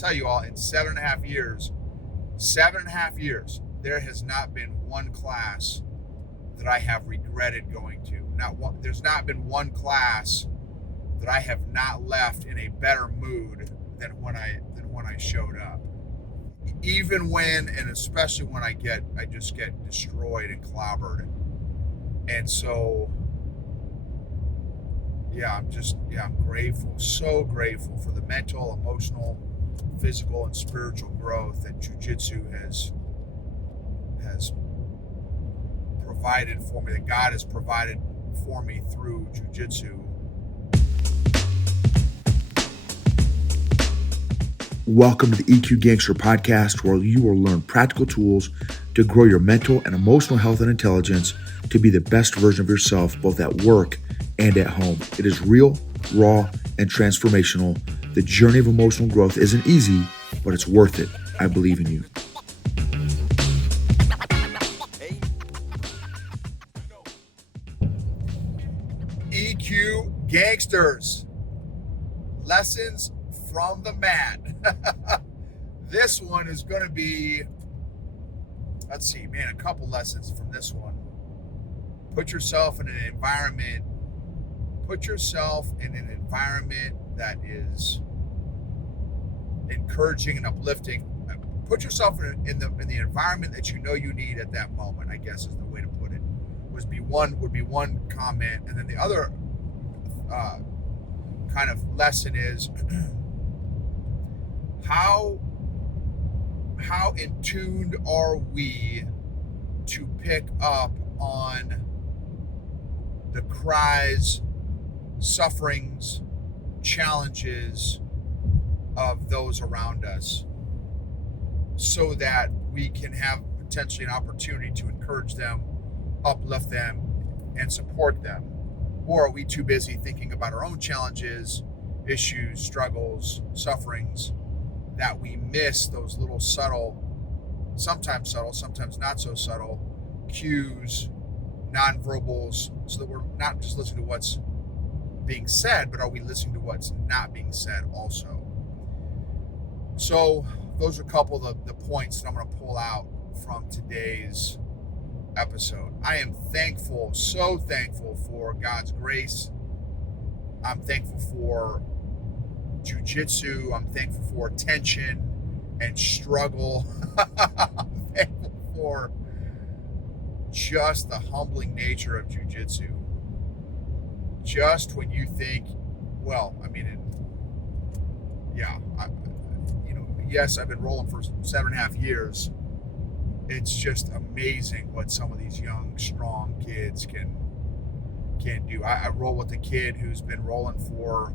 tell you all, in 7.5 years, there has not been one class that I have regretted going to. There's not been one class that I have not left in a better mood than when I showed up. Even when, and especially when I just get destroyed and clobbered. And so, I'm grateful, so grateful for the mental, emotional, physical, and spiritual growth that jiu-jitsu has provided for me, that God has provided for me through jiu-jitsu. Welcome to the EQ Gangster podcast, where you will learn practical tools to grow your mental and emotional health and intelligence to be the best version of yourself, both at work and at home. It is real, raw, and transformational. The journey of emotional growth isn't easy, but it's worth it. I believe in you. EQ Gangsters, lessons from the mat. This one is going to be, a couple lessons from this one. Put yourself in an environment that is encouraging and uplifting. Put yourself in the environment that you know you need at that moment, I guess is the way to put it. Would be one comment. And then the other kind of lesson is how in tuned are we to pick up on the cries, sufferings, challenges of those around us, so that we can have potentially an opportunity to encourage them, uplift them, and support them? Or are we too busy thinking about our own challenges, issues, struggles, sufferings, that we miss those little sometimes not so subtle cues, nonverbals, so that we're not just listening to what's being said, but are we listening to what's not being said also? So those are a couple of the points that I'm going to pull out from today's episode. I am thankful, so thankful for God's grace. I'm thankful for jiu-jitsu. I'm thankful for tension and struggle. I'm thankful for just the humbling nature of jiu-jitsu. Just when you think, yes, I've been rolling for 7.5 years. It's just amazing what some of these young, strong kids can do. I roll with a kid who's been rolling for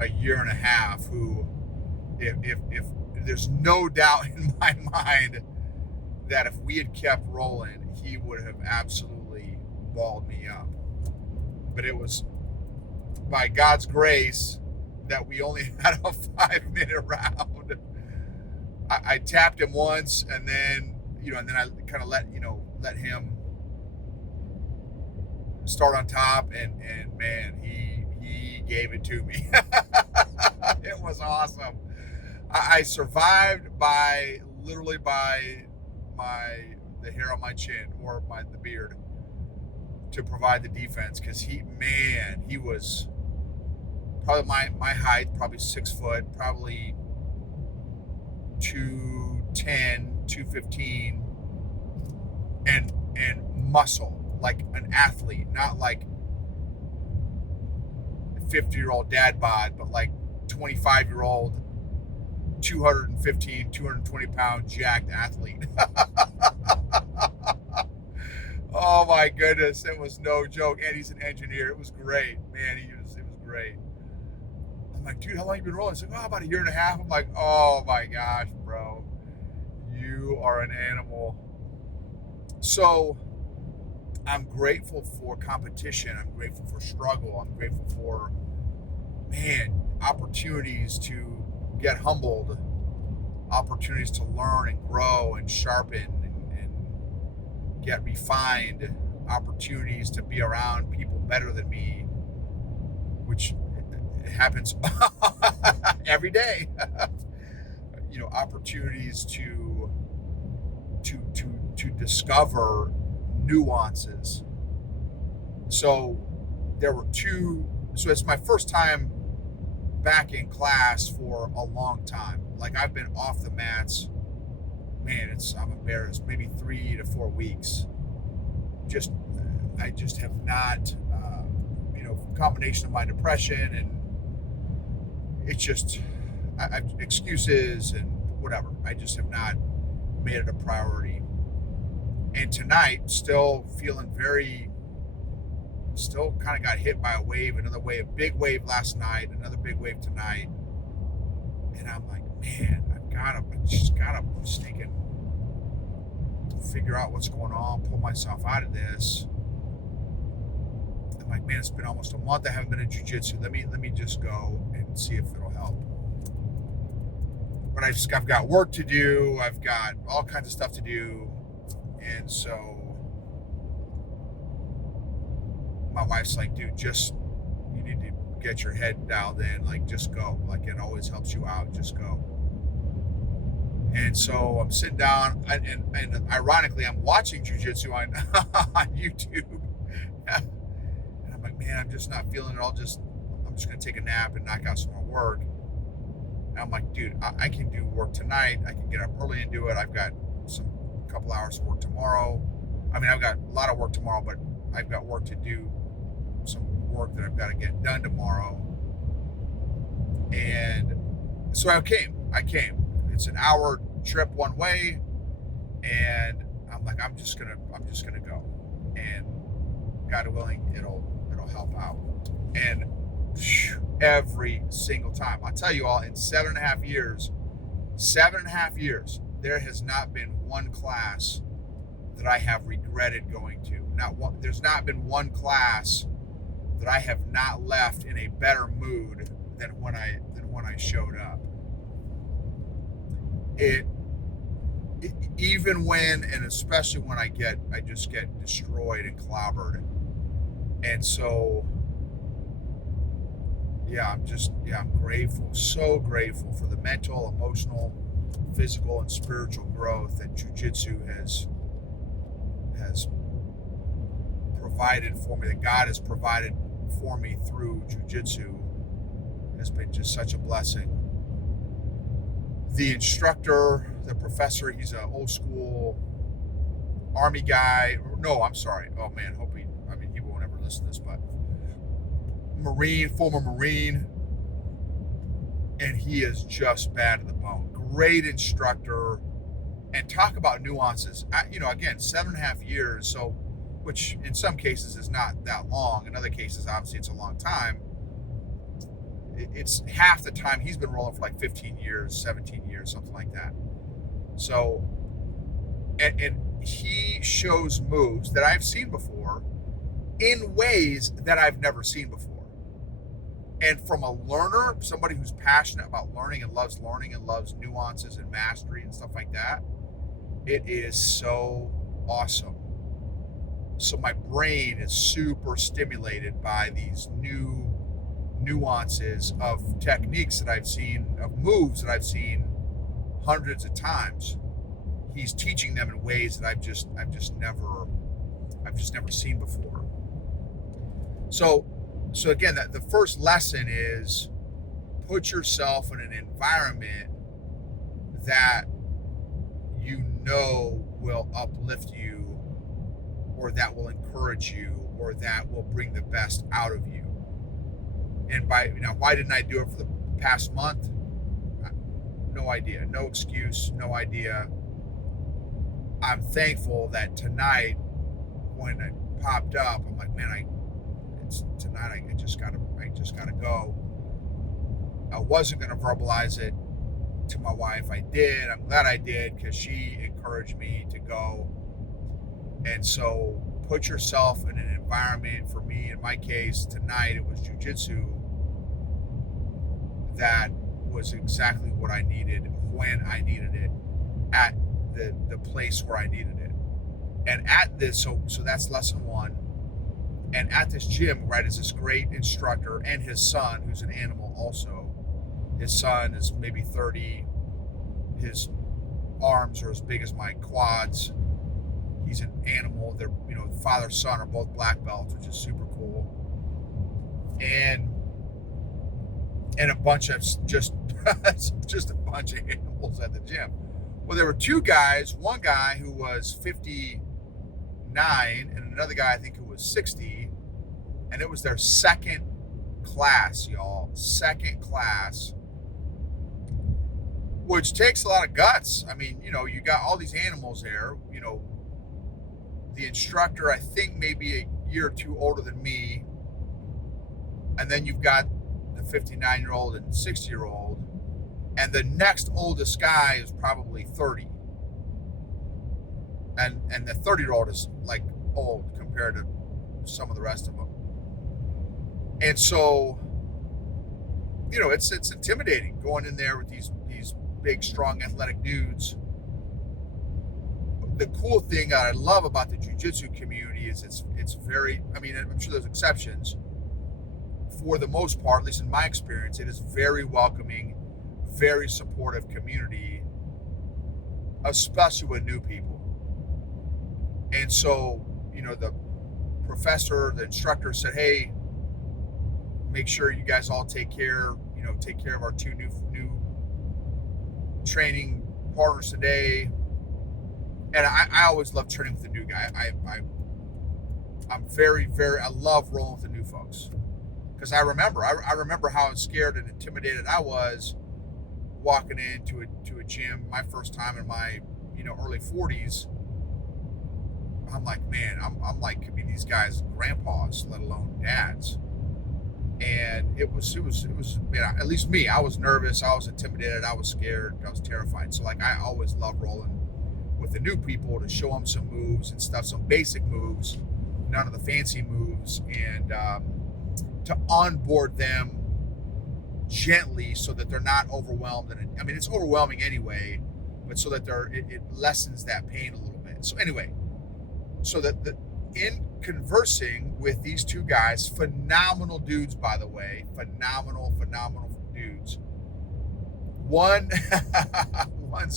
a year and a half, who, if there's no doubt in my mind that if we had kept rolling, he would have absolutely balled me up. But it was by God's grace that we only had a 5-minute round. I tapped him once, and then I kind of let him start on top, and man, he gave it to me. It was awesome. I survived by the hair on my chin or the beard to provide the defense, because he was probably my height, probably 6 foot, probably 210, 215, and muscle, like an athlete, not like a 50-year-old dad bod, but like 25-year-old, 215, 220 pound jacked athlete. Oh my goodness, it was no joke. And he's an engineer. It was great, man. It was great. I'm like, dude, how long have you been rolling? He's like, about a year and a half. I'm like, oh my gosh, bro, you are an animal. So I'm grateful for competition. I'm grateful for struggle. I'm grateful for, opportunities to get humbled, opportunities to learn and grow and sharpen and get refined, opportunities to be around people better than me, which it happens every day. Opportunities to discover nuances. So there were two. So it's my first time back in class for a long time. Like, I've been off the mats, man, I'm embarrassed, maybe 3 to 4 weeks. I just have not, combination of my depression, and it's just, I've excuses and whatever. I just have not made it a priority. And tonight, still kind of got hit by a wave, another wave, big wave last night, another big wave tonight. And I'm like, man, I just gotta sneaking figure out what's going on, pull myself out of this. I'm like, man, it's been almost a month I haven't been in jiu-jitsu. Let me just go and see if it'll help. But I've got work to do. I've got all kinds of stuff to do. And so my wife's like, dude, you need to get your head dialed in. Like, just go. Like, it always helps you out. Just go. And so I'm sitting down, and ironically, I'm watching jiu-jitsu on YouTube. And I'm like, man, I'm just not feeling it. I'm just going to take a nap and knock out some more work. And I'm like, dude, I can do work tonight. I can get up early and do it. I've got a couple hours of work tomorrow. I mean, I've got a lot of work tomorrow, but I've got work to do, some work that I've got to get done tomorrow. And so I came. It's an hour trip one way, and I'm like, I'm just gonna go, and God willing, it'll help out. And every single time, I'll tell you all, in 7.5 years, there has not been one class that I have regretted going to. There's not been one class that I have not left in a better mood than when I showed up. Even when, and especially when I just get destroyed and clobbered. And so, I'm grateful, so grateful for the mental, emotional, physical, and spiritual growth that jiu-jitsu has provided for me, that God has provided for me through jiu-jitsu. Has been just such a blessing. The instructor, the professor, he's an old school Army guy. No, I'm sorry. Oh man, he won't ever listen to this, but former Marine, and he is just bad to the bone. Great instructor, and talk about nuances. Again, 7.5 years, so, which in some cases is not that long. In other cases, obviously, it's a long time. It's half the time. He's been rolling for like 15 years, 17 years, something like that. So, and he shows moves that I've seen before in ways that I've never seen before. And from a learner, somebody who's passionate about learning and loves nuances and mastery and stuff like that, it is so awesome. So my brain is super stimulated by these new nuances of techniques that I've seen, of moves that I've seen hundreds of times. He's teaching them in ways that I've just never seen before. So again, the first lesson is put yourself in an environment that will uplift you, or that will encourage you, or that will bring the best out of you. And why didn't I do it for the past month? No idea. No excuse. No idea. I'm thankful that tonight, when it popped up, I'm like, man, tonight I just gotta go. I wasn't gonna verbalize it to my wife. I did. I'm glad I did, because she encouraged me to go. And so, put yourself in an environment. For me, in my case, tonight it was jiu-jitsu. That was exactly what I needed when I needed it, at the place where I needed it. And at this, so that's lesson one. And at this gym, right, is this great instructor and his son, who's an animal also. His son is maybe 30. His arms are as big as my quads. He's an animal. They're, father and son are both black belts, which is super cool. And a bunch of just a bunch of animals at the gym. Well, there were two guys, one guy who was 59 and another guy I think who was 60, and it was their second class, y'all. Second class, which takes a lot of guts. I mean, you got all these animals there. The instructor, I think maybe a year or two older than me, and then you've got the 59-year-old and 60-year-old, and the next oldest guy is probably 30, and the 30-year-old is like old compared to some of the rest of them. And so, it's intimidating going in there with these big, strong, athletic dudes. The cool thing that I love about the jiu-jitsu community is it's very, I'm sure there's exceptions. For the most part, at least in my experience, it is very welcoming, very supportive community, especially with new people. And so, the professor, the instructor said, hey, make sure you guys all take care of our two new training partners today. And I always love training with the new guy. I'm very, very, I love rolling with the new folks. Because I remember how scared and intimidated I was walking into a gym my first time in my early 40s. I'm like, man, I'm like, could be these guys' grandpas, let alone dads. And it was at least me. I was nervous. I was intimidated. I was scared. I was terrified. So like, I always love rolling with the new people to show them some moves and stuff, some basic moves, none of the fancy moves, and to onboard them gently so that they're not overwhelmed. And it's overwhelming anyway, but so that it lessens that pain a little bit. So anyway, so that in conversing with these two guys, phenomenal dudes, by the way, phenomenal dudes. One's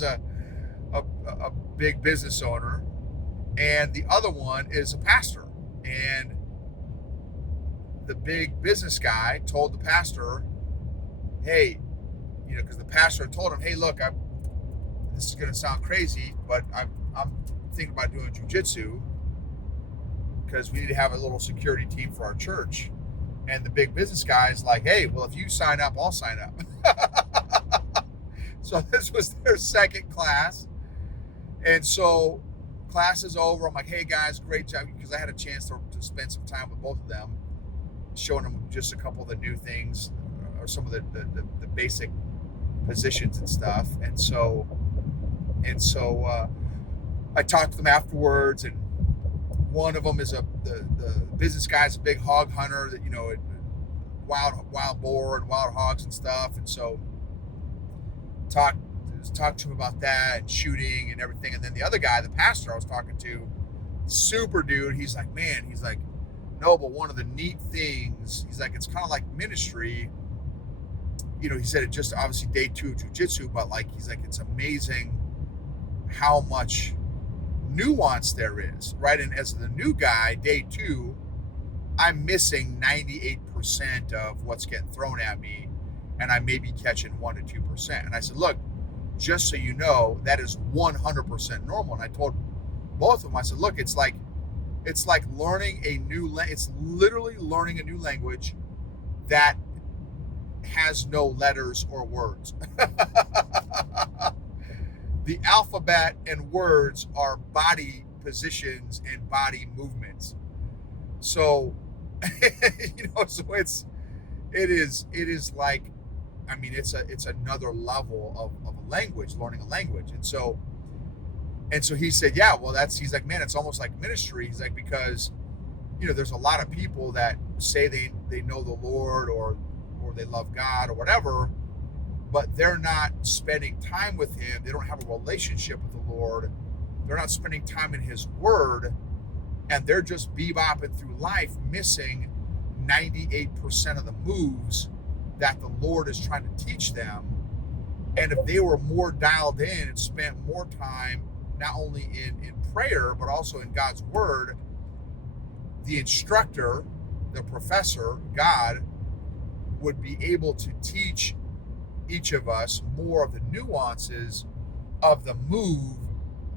a big business owner, and the other one is a pastor. And the big business guy told the pastor, hey, because the pastor told him, hey, look, this is going to sound crazy, but I'm thinking about doing jiu-jitsu because we need to have a little security team for our church. And the big business guy is like, hey, well, if you sign up, I'll sign up. So this was their second class. And so class is over. I'm like, hey, guys, great job. Because I had a chance to spend some time with both of them, showing them just a couple of the new things or some of the basic positions and stuff. And so I talked to them afterwards, and one of them is the business guy's a big hog hunter that, wild boar and wild hogs and stuff. And so talked to him about that and shooting and everything. And then the other guy, the pastor I was talking to, super dude, he's like, no, but one of the neat things, he's like, it's kind of like ministry. He said it just obviously day 2 of jiu-jitsu, but like, he's like, it's amazing how much nuance there is, right? And as the new guy, day 2, I'm missing 98% of what's getting thrown at me, and I may be catching 1% to 2%. And I said, look, just so you know, that is 100% normal. And I told both of them, I said, look, it's like learning it's literally learning a new language that has no letters or words. The alphabet and words are body positions and body movements. So, so it is like, it's another level of a language, learning a language. And so he said, yeah, well, he's like, man, it's almost like ministry. He's like, because, there's a lot of people that say they know the Lord or they love God or whatever, but they're not spending time with him. They don't have a relationship with the Lord. They're not spending time in his word. and they're just bebopping through life, missing 98% of the moves that the Lord is trying to teach them. And if they were more dialed in and spent more time, not only in prayer, but also in God's word, the instructor, the professor, God, would be able to teach each of us more of the nuances of the move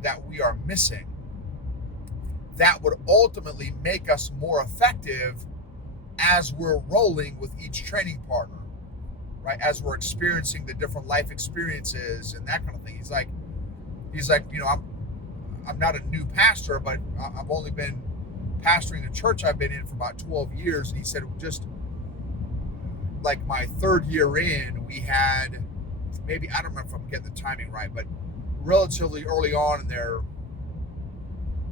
that we are missing. That would ultimately make us more effective as we're rolling with each training partner, right? As we're experiencing the different life experiences and that kind of thing. He's like, I'm not a new pastor, but I've only been pastoring the church I've been in for about 12 years. And he said, just like my third year in, we had maybe, I don't remember if I'm getting the timing right, but relatively early on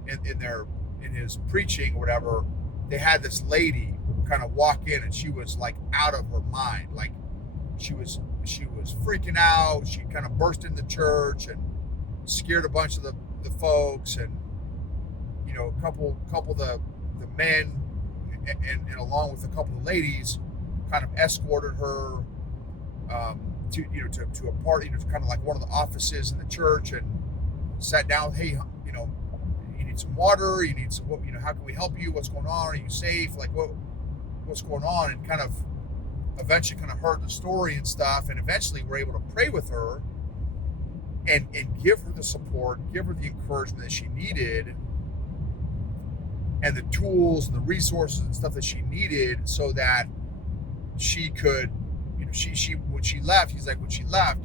in his preaching or whatever, they had this lady kind of walk in, and she was like out of her mind. Like she was freaking out. She kind of burst into church and scared a bunch of the folks, and a couple of the men and along with a couple of ladies kind of escorted her to a party, to kind of like one of the offices in the church, and sat down. Hey, you need some water, you need some, how can we help you, what's going on, are you safe, like what's going on, and kind of eventually kind of heard the story and stuff, and eventually we're able to pray with her and give her the support, give her the encouragement that she needed, and the tools and the resources and stuff that she needed, so that she could, she when she left, he's like, when she left,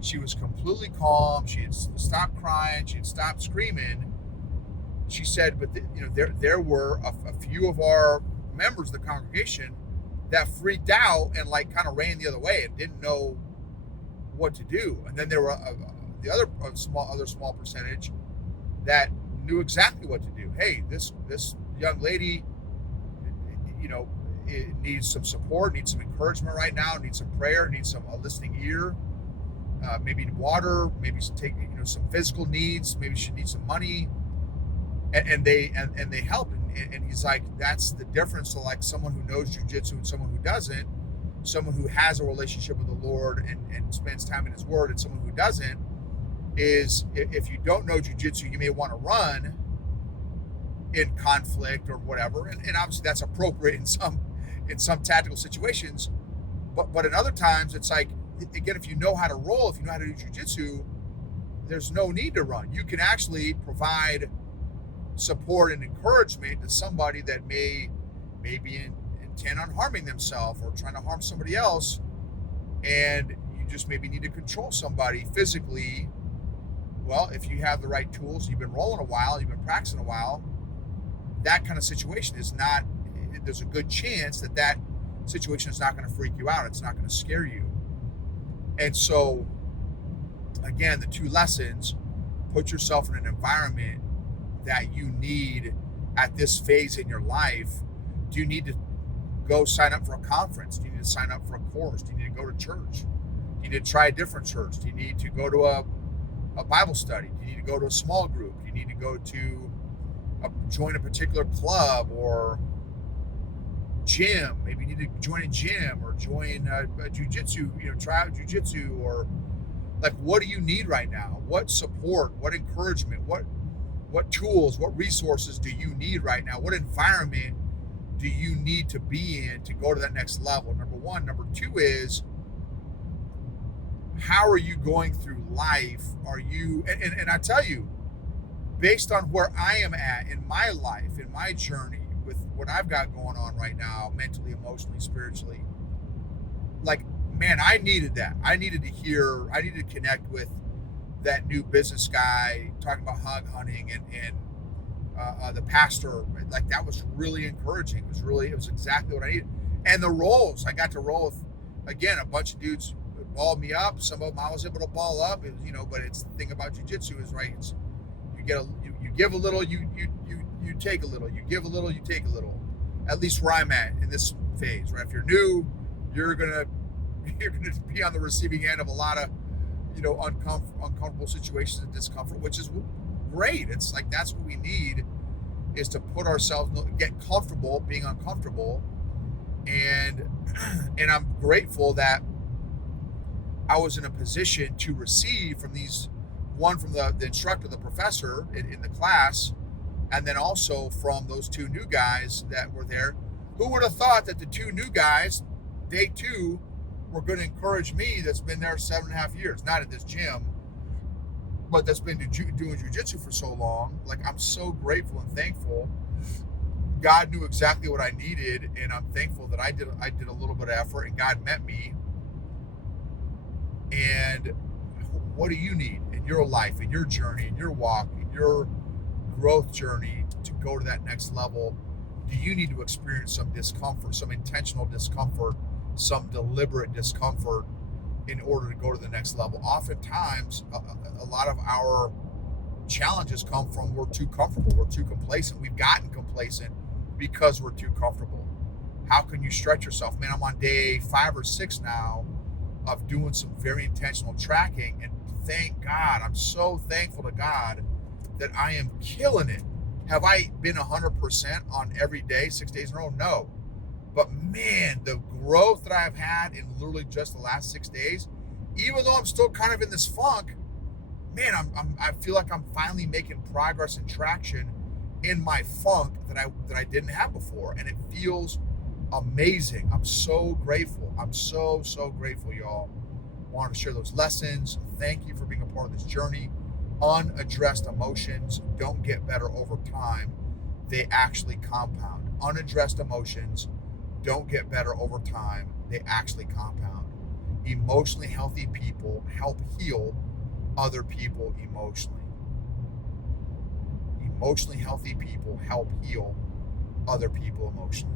she was completely calm. She had stopped crying. She had stopped screaming. She said, but there were a few of our members of the congregation that freaked out and like kind of ran the other way and didn't know what to do. And then there were the other small percentage that knew exactly what to do. Hey, this young lady, it needs some support, needs some encouragement right now, needs some prayer, needs a listening ear, maybe water, maybe some physical needs, maybe she needs some money, and they help. And he's like, that's the difference to like someone who knows jiu-jitsu and someone who doesn't, someone who has a relationship with the Lord and spends time in his word, and someone who doesn't, is if you don't know jiu-jitsu, you may want to run in conflict or whatever, and obviously that's appropriate in some tactical situations, but in other times it's like, again, if you know how to roll, if you know how to do jiu-jitsu, there's no need to run. You can actually provide support and encouragement to somebody that may be intent on harming themselves or trying to harm somebody else, and you just maybe need to control somebody physically. Well, if you have the right tools, you've been rolling a while, you've been practicing a while, that kind of situation is not, there's a good chance that situation is not going to freak you out. It's not going to scare you. And so, again, the two lessons: put yourself in an environment that you need at this phase in your life. Do you need to go sign up for a conference? Do you need to sign up for a course? Do you need to go to church? Do you need to try a different church? Do you need to go to a Bible study? Do you need to go to a small group? Do you need to go to join a particular club or gym? Maybe you need to join a gym or join a jiu-jitsu, try out jiu-jitsu, or like, what do you need right now? What support, what encouragement, what tools, what resources do you need right now? What environment do you need to be in to go to that next level? Number one. Number two is, how are you going through life? Are you, and I tell you, based on where I am at in my life, in my journey, with what I've got going on right now, mentally, emotionally, spiritually, like, man, I needed that. I needed to connect with that new business guy talking about hog hunting, and the pastor. Like, that was really encouraging. It was exactly what I needed. And the rolls, I got to roll with, again, a bunch of dudes balled me up. Some of them I was able to ball up, but it's the thing about jiu-jitsu is, right, it's, you give a little, you take a little, you give a little, you take a little. At least where I'm at in this phase, right? If you're new, you're gonna be on the receiving end of a lot of uncomfortable situations and discomfort, which is great. It's like, that's what we need is to put ourselves, get comfortable being uncomfortable. And I'm grateful that I was in a position to receive from these, one from the instructor, the professor in the class, and then also from those two new guys that were there. Who would have thought that the two new guys, day two, were going to encourage me that's been there 7.5 years, not at this gym, but that's been doing jiu-jitsu for so long. Like, I'm so grateful and thankful. God knew exactly what I needed, and I'm thankful that I did a little bit of effort, and God met me. And what do you need in your life, in your journey, in your walk, in your growth journey to go to that next level? Do you need to experience some discomfort, some intentional discomfort, some deliberate discomfort in order to go to the next level? Oftentimes, a lot of our challenges come from we're too comfortable, we're too complacent. We've gotten complacent because we're too comfortable. How can you stretch yourself? Man, I'm on day 5 or 6 now of doing some very intentional tracking, and thank God, I'm so thankful to God that I am killing it. Have I been 100% on every day, 6 days in a row? No. But man, the growth that I've had in literally just the last 6 days, even though I'm still kind of in this funk, man, I feel like I'm finally making progress and traction in my funk that I didn't have before, and it feels amazing. I'm so grateful. I'm so grateful, y'all. Wanted to share those lessons. Thank you for being a part of this journey. Unaddressed emotions don't get better over time. They actually compound. Unaddressed emotions don't get better over time. They actually compound. Emotionally healthy people help heal other people emotionally. Emotionally healthy people help heal other people emotionally.